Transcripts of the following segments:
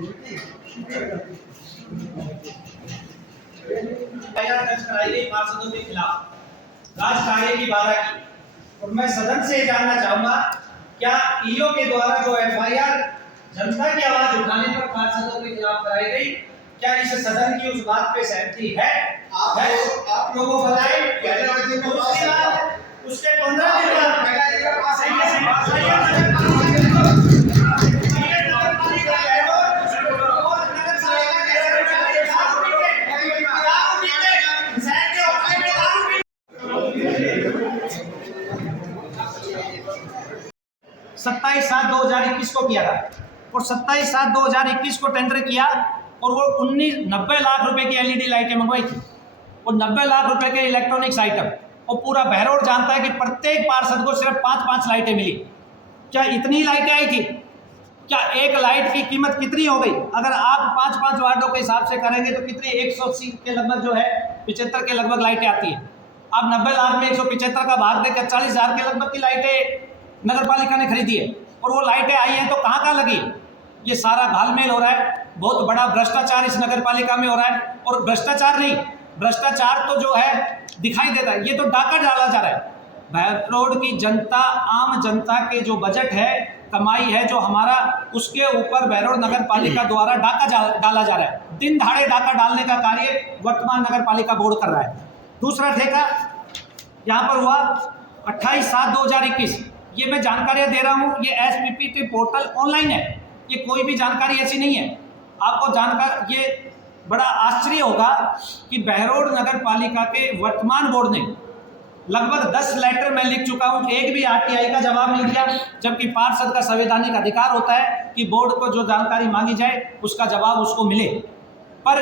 दर्ज कराई गई पार्षदों के खिलाफ राज कार्य की बाधा की। और मैं सदन से जानना चाहूंगा, क्या ईओ के द्वारा जो एफआईआर जनता की आवाज उठाने पर पार्षदों के खिलाफ कराई गई, क्या इस सदन की उस बात पे सहमति है? आप लोगों को बताएं। उसके 15 दिन बाद सत्ताईस 7/2021 को किया था और 27/7/2021 को टेंडर किया और वो 90 लाख रुपए की एलईडी लाइटें मंगवाई थी और 90 लाख रुपए के इलेक्ट्रॉनिक्स आइटम। और पूरा बहरोड जानता है कि प्रत्येक पार्षद को सिर्फ 5-5 लाइटें मिली। क्या इतनी लाइटें आई थी? क्या एक लाइट की कीमत कितनी हो गई? अगर आप 5-5 वार्डों के हिसाब से करेंगे तो कितनी 180 के लगभग जो है 75 के लगभग लाइटें आती है। आप 90 लाख में 175 का भाग देकर 40,000 के लगभग की लाइटें नगर पालिका ने खरीदी है। और वो लाइटें आई हैं तो कहाँ लगी? ये सारा घालमेल हो रहा है, बहुत बड़ा भ्रष्टाचार इस नगर पालिका में हो रहा है। और भ्रष्टाचार नहीं, भ्रष्टाचार तो जो है दिखाई देता है, ये तो डाका डाला जा रहा है। बहरोड की जनता, आम जनता के जो बजट है, कमाई है जो हमारा, उसके ऊपर बहरोड नगर पालिका द्वारा डाका डाला जा रहा है। दिन दहाड़े डाका डालने का कार्य वर्तमान नगर पालिका बोर्ड कर रहा है। दूसरा ठेका यहाँ पर हुआ 28/7/2021। ये मैं जानकारियाँ दे रहा हूँ, ये SPPT पोर्टल ऑनलाइन है, ये कोई भी जानकारी ऐसी नहीं है। आपको जानकार ये बड़ा आश्चर्य होगा कि बहरोड नगर पालिका के वर्तमान बोर्ड ने लगभग 10 लेटर मैं लिख चुका हूँ, एक भी RTI का जवाब नहीं दिया, जबकि पार्षद का संवैधानिक अधिकार होता है कि बोर्ड को जो जानकारी मांगी जाए उसका जवाब उसको मिले। पर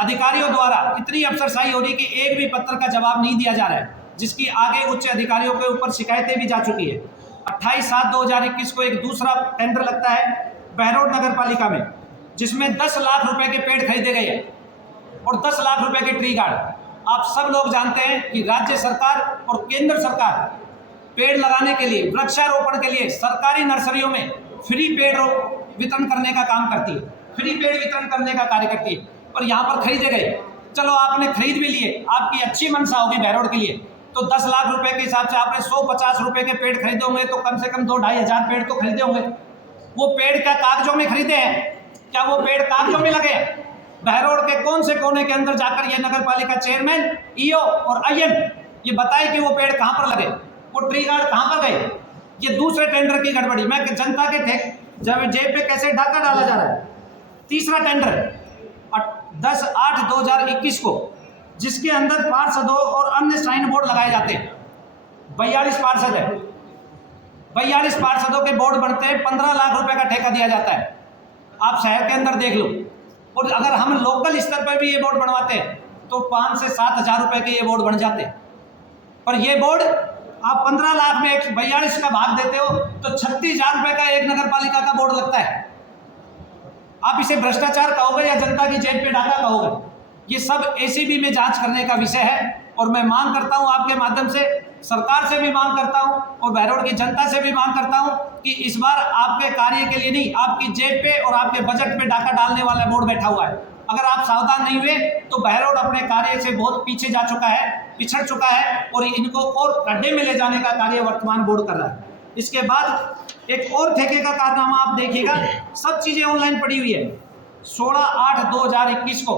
अधिकारियों द्वारा इतनी अफसरशाही हो रही कि एक भी पत्र का जवाब नहीं दिया जा रहा है, जिसकी आगे उच्च अधिकारियों के ऊपर शिकायतें भी जा चुकी है। 28/7/2021 को एक दूसरा टेंडर लगता है बहरोड नगर पालिका में, जिसमें 10 लाख रुपए के पेड़ खरीदे गए हैं और 10 लाख रुपए के ट्री गार्ड। आप सब लोग जानते हैं कि राज्य सरकार और केंद्र सरकार पेड़ लगाने के लिए, वृक्षारोपण के लिए सरकारी नर्सरियों में फ्री पेड़ वितरण करने का काम करती है, फ्री पेड़ वितरण करने का कार्य करती है। और यहाँ पर खरीदे गए, चलो आपने खरीद भी लिए, आपकी अच्छी मंशा होगी बहरोड के लिए, तो 10 लाख रुपए के हिसाब से आपने 150 रुपए के पेड़ खरीदे होंगे, तो कम से कम 2-2.5 हजार पेड़ तो खरीदे होंगे। वो पेड़ क्या कागजों में खरीदे हैं? क्या वो पेड़ कागजों में लगे हैं? बहरोड के कौन से कोने के अंदर जाकर ये नगर पालिका चेयरमैन, ईओ और आईएन ये बताए कि वो पेड़ कहाँ पर लगे, वो ट्री गार्ड कहाँ पर गए? ये दूसरे टेंडर की गड़बड़ी। मैं जनता के जेब पे कैसे डाका डाला जा रहा है। तीसरा टेंडर 10/8/2021 को, जिसके अंदर पार्षदों और अन्य साइन बोर्ड लगाए जाते हैं। 42 पार्षद है, 42 पार्षदों के बोर्ड बनते हैं, 15 लाख रुपए का ठेका दिया जाता है। आप शहर के अंदर देख लो। और अगर हम लोकल स्तर पर भी ये बोर्ड बनवाते हैं तो 5 से 7 हजार रुपए के ये बोर्ड बन जाते हैं। पर ये बोर्ड आप 15 लाख में 42 का भाग देते हो तो 36,000 रुपए का एक नगर पालिका का बोर्ड लगता है। आप इसे भ्रष्टाचार कहोगे या जनता की जेब पे डाका कहोगे? ये सब ACB में जांच करने का विषय है। और मैं मांग करता हूं आपके माध्यम से, सरकार से भी मांग करता हूं और बहरोड की जनता से भी मांग करता हूं कि इस बार आपके कार्य के लिए नहीं, आपकी जेब पे और आपके बजट पे डाका डालने वाला बोर्ड बैठा हुआ है। अगर आप सावधान नहीं हुए तो बहरोड अपने कार्य से बहुत पीछे जा चुका है, पिछड़ चुका है और इनको और गड्ढे में ले जाने का कार्य वर्तमान बोर्ड कर रहा है। इसके बाद एक और ठेके का कारनामा आप देखिएगा, सब चीजें ऑनलाइन पड़ी हुई है। 16/8/2021 को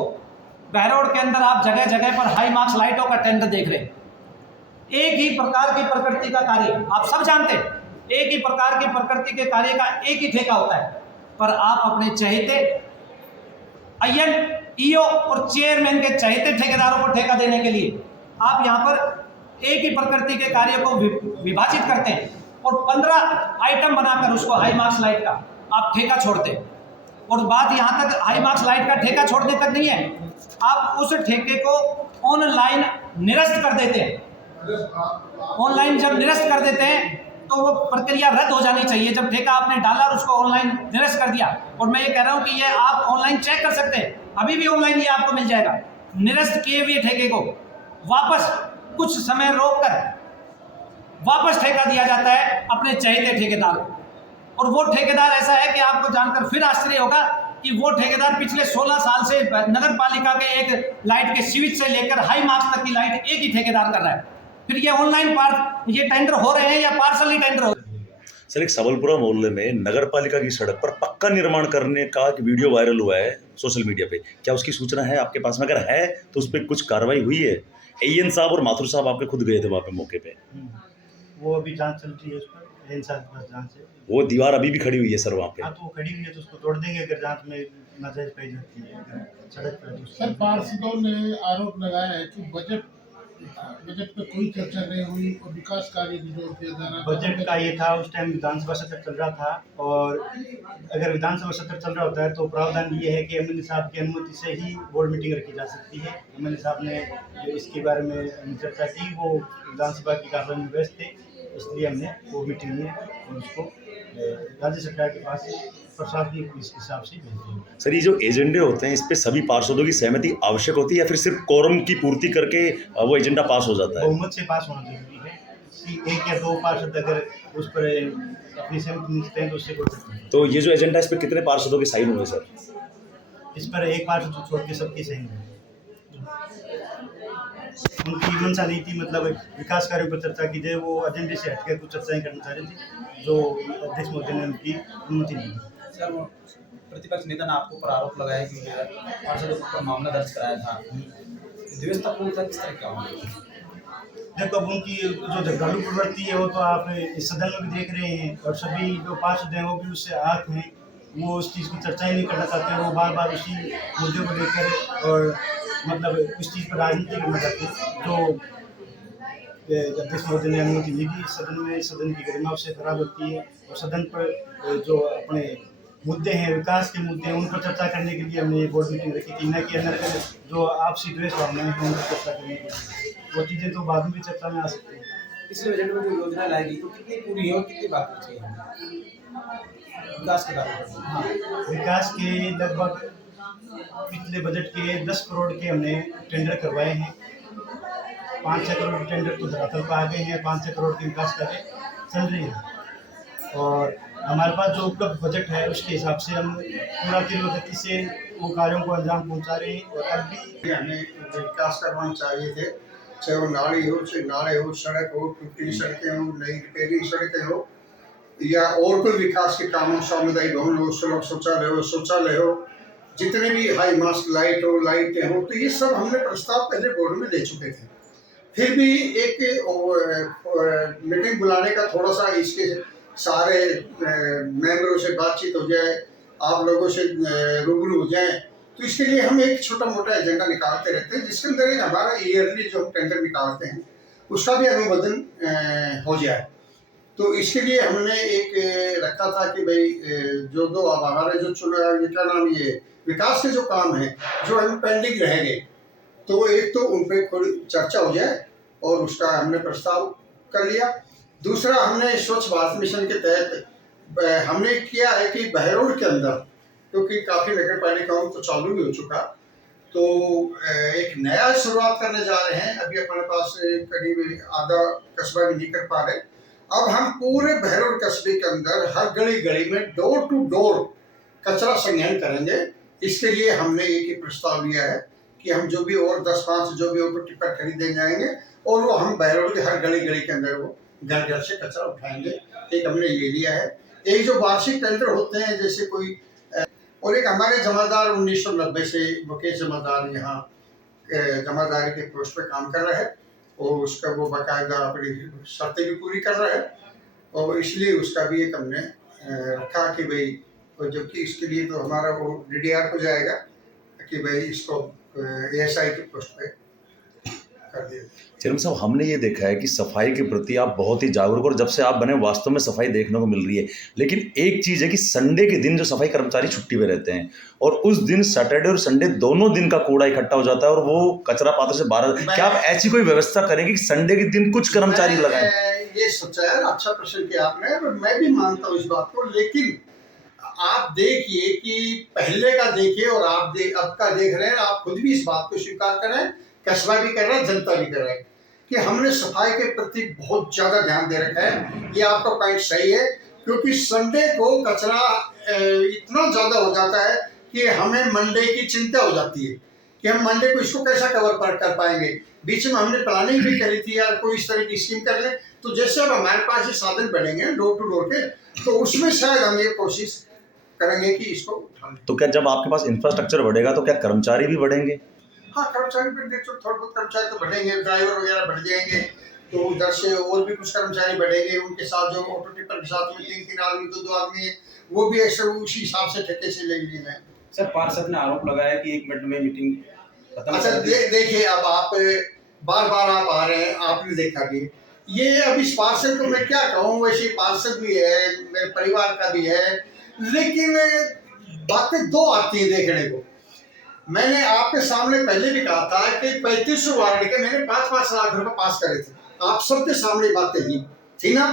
बहरोड के अंदर आप जगह जगह पर हाई मार्क्स लाइटों का टेंडर देख रहे हैं। एक ही प्रकार की प्रकृति का कार्य, आप सब जानते हैं, एक ही प्रकार की प्रकृति के कार्य का एक ही ठेका होता है। पर आप अपने चहेते आईएन, ईओ और चेयरमैन के चहेते ठेकेदारों को ठेका देने के लिए आप यहाँ पर एक ही प्रकृति के कार्य को विभाजित करते हैं और 15 आइटम बनाकर उसको हाई मार्क्स लाइट का आप ठेका छोड़ते हैं। और बात यहाँ तक हाई मार्क्स लाइट का ठेका छोड़ने तक नहीं है, आप उस ठेके को ऑनलाइन निरस्त कर देते हैं। ऑनलाइन जब निरस्त कर देते हैं तो वो प्रक्रिया रद्द हो जानी चाहिए। जब ठेका आपने डाला और उसको ऑनलाइन निरस्त कर दिया, और मैं ये कह रहा हूँ कि ये आप ऑनलाइन चेक कर सकते हैं, अभी भी ऑनलाइन ये आपको मिल जाएगा। निरस्त किए हुए ठेके को वापस कुछ समय रोककर वापस ठेका दिया जाता है अपने चहेते ठेकेदार को। और वो ठेकेदार ऐसा है कि आपको जानकर फिर आश्चर्य होगा कि वो ठेकेदार पिछले 16 साल से नगर पालिका के एक लाइट के स्विच से लेकर हाई मार्क्स तक की लाइट एक ही ठेकेदार कर रहा है। फिर ये ऑनलाइन ये टेंडर हो रहे हैं या पार्सली टेंडर हो रहे हैं? सर, एक सबलपुरा मोहल्ले में नगर पालिका की सड़क पर पक्का निर्माण करने का एक वीडियो वायरल हुआ है सोशल मीडिया पे। क्या उसकी सूचना है आपके पास में? अगर है तो उस पर कुछ कार्रवाई हुई है? एएन साहब और माथुर साहब आपके खुद गए थे वहाँ पे मौके पे। वो अभी जांच चल रही है उस पर, एएन साहब के पास जांच है। वो दीवार अभी भी खड़ी हुई है सर वहाँ पे। हाँ, तो वो खड़ी हुई है तो उसको तोड़ देंगे अगर जांच में नाजायज पाई जाती है अगर सड़क पर। सर, पार्षदों ने आरोप लगाया है कि बजट पे कोई चर्चा नहीं हुई और विकास कार्य भी जोर दिया जा रहा है। बजट का ये था, उस टाइम विधानसभा सत्र चल रहा था, और अगर विधानसभा सत्र चल रहा होता है तो प्रावधान ये है कि एमएलए साहब की अनुमति से ही बोर्ड मीटिंग रखी जा सकती है। एमएलए साहब ने जो इसके बारे में चर्चा की, वो विधानसभा की कार्रवाई में व्यस्त थे, इसलिए हमने वो मीटिंग में और उसको राज्य सरकार के पास प्रशासनिक इस हिसाब से भेज दिया। सर, ये जो एजेंडे होते हैं इस पे सभी पार्षदों की सहमति आवश्यक होती है या फिर सिर्फ कोरम की पूर्ति करके वो एजेंडा पास हो जाता है? बहुमत से पास होना जरूरी है। एक या दो पार्षद अगर उस पर अपनी सहमति नहीं देते हैं तो उससे कोई फर्क नहीं। तो ये जो एजेंडा इस पे कितने पार्षदों के साइन हुए सर? इस पर एक पार्षद को छोड़ के सबकी सही है। उनकी मंशा नहीं थी, मतलब विकास कार्यों पर चर्चा की जाए, वो एजेंडे से हटकर कुछ चर्चाएं करना चाह रहे थे जो अध्यक्ष महोदय ने उनकी अनुमति नहीं दी। सर, वो प्रतिपक्ष नेता ने आपको पर आरोप लगाया कि पार्षदों पर मामला दर्ज कराया था, व्यवस्थापूर्ण था, किस तरह क्या हुआ? देखो, अब उनकी जो झगड़ालू प्रवृत्ति है वो तो आप इस सदन में भी देख रहे हैं, और सभी जो पार्षद हैं वो भी उससे आहत हैं। वो उस चीज़ की चर्चा ही नहीं करना चाहते हैं, वो बार बार उसी मुद्दे को लेकर और मतलब उस चीज़ पर राजनीति करना चाहते हैं। जो अध्यक्ष महोदय ने अनुमति नहीं दी सदन में, सदन की गरिमा उससे खराब होती है, और सदन पर जो अपने मुद्दे हैं, विकास के मुद्दे हैं, उन पर चर्चा करने के लिए हमने ये बोर्ड मीटिंग रखी थी, न कि अन्य जो आपसी द्वेष भावनाएं हैं उन पर चर्चा करने के लिए। वो चीज़ें तो बाद में भी चर्चा में आ सकती हैं। पिछले बजट में जो योजना लाएगी तो कितनी पूरी है और कितनी बाकी है विकास के बारे में? हाँ, विकास के लगभग पिछले बजट के 10 करोड़ के हमने टेंडर करवाए हैं। 5-6 करोड़ टेंडर तो धरातल पर आ गए हैं, 5-6 करोड़ के विकास कार्य चल रहे हैं, और हमारे पास जो उपलब्ध बजट है उसके हिसाब से हम पूरा तीव्र गति से वो कार्यों को अंजाम पहुंचा रहे हैं। और अब भी हमें विकास करवाना चाहिए थे, चाहे वो नाली हो, चाहे नाले हो, सड़क हो, टूटी सड़कें हो, नई रिपेयरिंग सड़कें हो, या और कोई विकास के कामों, सामुदायिक भवन हो, शौचालय हो, जितने भी हाई मास्क लाइटें हो, तो ये सब हमने प्रस्ताव पहले बोर्ड में दे चुके थे। फिर भी एक मीटिंग बुलाने का थोड़ा सा इसके सारे मेंबरों से बातचीत हो जाए, आप लोगों से रूबरू हो जाए, तो इसके लिए हम एक छोटा मोटा एजेंडा निकालते रहते हैं, जिसके अंदर एक हमारा ईयरली जो टेंडर निकालते हैं उसका भी अनुमोदन हो जाए। तो इसके लिए हमने एक रखा था कि भाई जो दो अब हमारे जो क्या नाम ये विकास के जो काम है जो हम पेंडिंग रह गए, तो एक तो उन पर थोड़ी चर्चा हो जाए और उसका हमने प्रस्ताव कर लिया। दूसरा, हमने स्वच्छ भारत मिशन के तहत हमने किया है कि बहरोड के अंदर, क्योंकि काफ़ी नगर पालिकाओं तो चालू भी हो चुका, तो एक नया शुरुआत करने जा रहे हैं। अभी अपने पास करीब आधा कस्बा भी नहीं कर पा रहे। अब हम पूरे बहरोड कस्बे के अंदर हर गली गली में डोर टू डोर कचरा संग्रहण करेंगे। इसके लिए हमने एक ही प्रस्ताव लिया है कि हम जो भी और 10-5 जो भी और टिप्पर खरीदे जाएंगे और वो हम बहरोड के हर गली गली के अंदर वो घर घर से कचरा उठाएंगे। एक हमने ये लिया है। एक जो वार्षिक टेंडर होते हैं जैसे कोई, और एक हमारे जमादार 1990 से मुकेश जमादार यहाँ जमादारी के पोस्ट पे काम कर रहा है, और उसका वो बाकायदा अपनी शर्तें भी पूरी कर रहा है, और इसलिए उसका भी एक हमने रखा कि भाई, जबकि इसके लिए तो हमारा वो DDR को जाएगा कि भाई इसको ASI के पोस्ट पे कर दिया। चेयरमैन साहब, हमने ये देखा है कि सफाई के प्रति आप बहुत ही जागरूक, और जब से आप बने वास्तव में सफाई देखने को मिल रही है। लेकिन एक चीज़ है कि संडे के दिन जो सफाई कर्मचारी छुट्टी पे रहते हैं, और उस दिन सैटरडे और संडे दोनों दिन का कूड़ा इकट्ठा हो जाता है और वो कचरा पात्र से बाहर, क्या आप ऐसी कोई व्यवस्था करेंगे कि संडे के दिन कुछ कर्मचारी लगाएं? ये सोचा है, अच्छा प्रश्न किया आपने, मैं भी मानता हूँ इस बात को। लेकिन आप देखिए कि पहले का देखिए और आप अब का देख रहे हैं, आप खुद भी इस बात को स्वीकार करें, कस्बा भी कर रहा है, जनता भी कर रहा है, कि हमने सफाई के प्रति बहुत ज़्यादा ध्यान दे रखा है। ये आपका पॉइंट सही है, क्योंकि संडे को कचरा इतना ज़्यादा हो जाता है कि हमें मंडे की चिंता हो जाती है कि हम मंडे को इसको कैसा कवर कर पाएंगे। बीच में हमने प्लानिंग भी करी थी यार कोई इस तरह की स्कीम कर ले, तो जैसे अब हमारे पास ये साधन बढ़ेंगे डोर टू डोर के, तो उसमें शायद हम ये कोशिश करेंगे कि इसको उठा लें। तो क्या जब आपके पास इंफ्रास्ट्रक्चर बढ़ेगा तो क्या कर्मचारी भी बढ़ेंगे? हाँ, कर्मचारी भी देखो, थोड़े बहुत कर्मचारी तो बढ़ेंगे, ड्राइवर वगैरह बढ़ जाएंगे, तो उधर से और भी कुछ कर्मचारी बढ़ेंगे। उनके साथ जो ऑटो टिपर के साथ में 3-3 आदमी 2-2 आदमी है, वो भी ऐसे उसी हिसाब से ठेके से ले लेना है। सर पार्षद ने आरोप लगाया कि 1 मिनट में मीटिंग खत्म अच्छा कर दी। देखिए, अब आप बार बार आप आ रहे हैं, आपने देखा भी ये, अब इस पार्षद को मैं क्या कहूँ, वैसे पार्षद भी है, मेरे परिवार का भी है, लेकिन बातें दो आती हैं देखने को। मैंने आपके सामने पहले भी कहा था कि 3500 वार्ड के मैंने 5-5 लाख रुपए पास करे थे, आप सबके सामने बातें थी ना।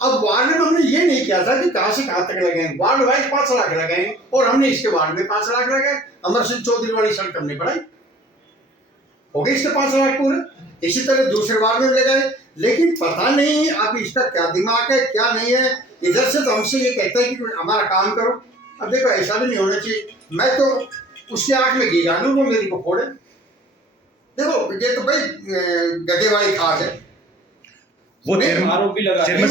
अब वार्ड में हमने ये नहीं किया था कि कहाँ से कहाँ तक लगाएंगे, वार्ड वाइज 5 लाख लगाएंगे, और हमने इसके वार्ड में 5 लाख लगाए। अमर सिंह चौधरी वाली सड़क हमने बढ़ाई, हो गए इसके 5 लाख पूरे। इसी तरह दूसरे वार्ड में लगाए, लेकिन पता नहीं अब इसका क्या दिमाग है क्या नहीं है। इधर से तो हमसे ये कहते हैं कि हमारा काम करो। अब देखो ऐसा भी नहीं होना चाहिए, मैं तो उसकी आंख में घी डालूं वो मेरी को फोड़े। देखो ये तो भाई गधे वाली खास है। वो आरोप भी लगा चेयरमैन